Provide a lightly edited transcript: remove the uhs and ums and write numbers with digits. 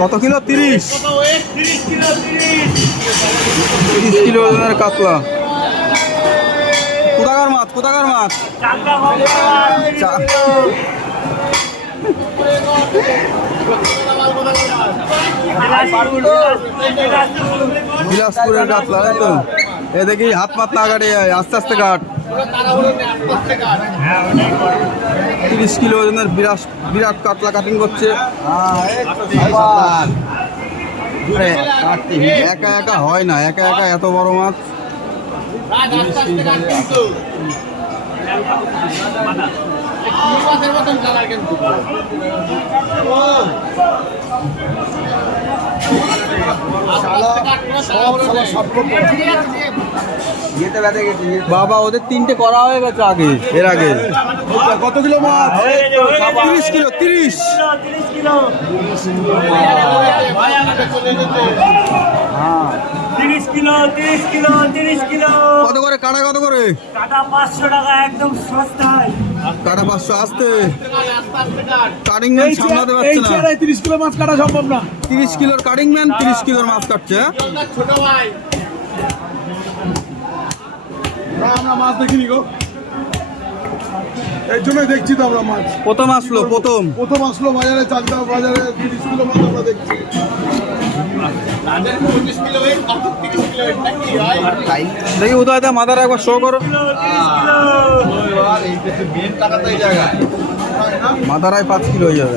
কত kilo? 30 kilo ওজনের কাতলা। কোথাকার মাছ? কোথাকার মাছ? বিলাসপুরের কাতলা, তাই তো? এ দেখি হাত মাত না কাটে, আস্তে আস্তে কাট। 30 কিলো ওজনের বিরাট কাতলা কাটিং করছে। একা একা হয় না, একা একা এত বড় মাছ। বাবা ওদের 3টে করা হয়ে গেছে আগে, এর আগে। কত কিলো মাছ? 30 কিলো। 30 কিলো। কত করে কাটা? কত করে কাটা? 500 টাকা, একদম সস্তায়। কাটা 500। আসতে কাটিং ম্যান সামলাতে পারছে না। 30 কিলো মাছ কাটা সম্ভব না। 30 কিলোর কাটিং ম্যান 30 কিলোর মাছ কাটছে। ছোট ভাই, আমরা মাছ দেখিনি গো, এর জন্য দেখছি তো আমরা মাছ। প্রথম আসলো, প্রথম আসলো বাজারে, চাকদা বাজারে 30 কিলো মাছ আমরা দেখছি। দেখি উদয় দা মাথার একবার শো করো। মাথারায় 5 কিলো হয়ে যাবে।